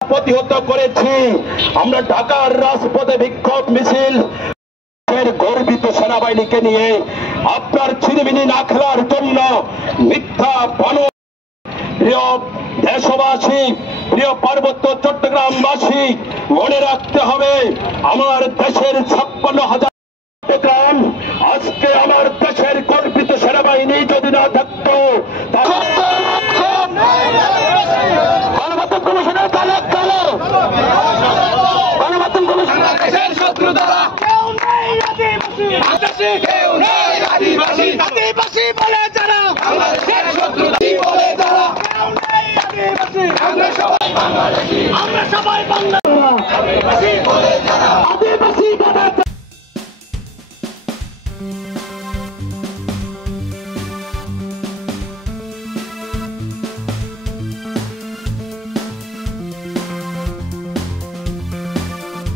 প্রতিহত করেছি। আমরা ঢাকার রাজপথে বিক্ষোভ মিছিল গর্বিত সেনাবাহিনীকে নিয়ে আপনার ছিনিমিনি না খেলার জন্য মিথ্যা বানোয়াট। প্রিয় দেশবাসী, প্রিয় পার্বত্য চট্টগ্রামবাসী, মনে রাখতে হবে আমার দেশের 56,000 চট্টগ্রাম আজকে আমার দেশের গর্বিত সেনাবাহিনী যদি না থাকতো গণমাধ্যম কমিশনের তালাক কালো, গণমাধ্যম কমিশনের দেশের শত্রু দ্বারা কেউ নেই আদিবাসী, আদিবাসী বলে যারা বাংলাদেশের শত্রু বলে যারা কেউ নেই আদিবাসী, আমরা সবাই বাংলাদেশী, আমরা সবাই বাংলা আদিবাসী বলে যারা আদিবাসী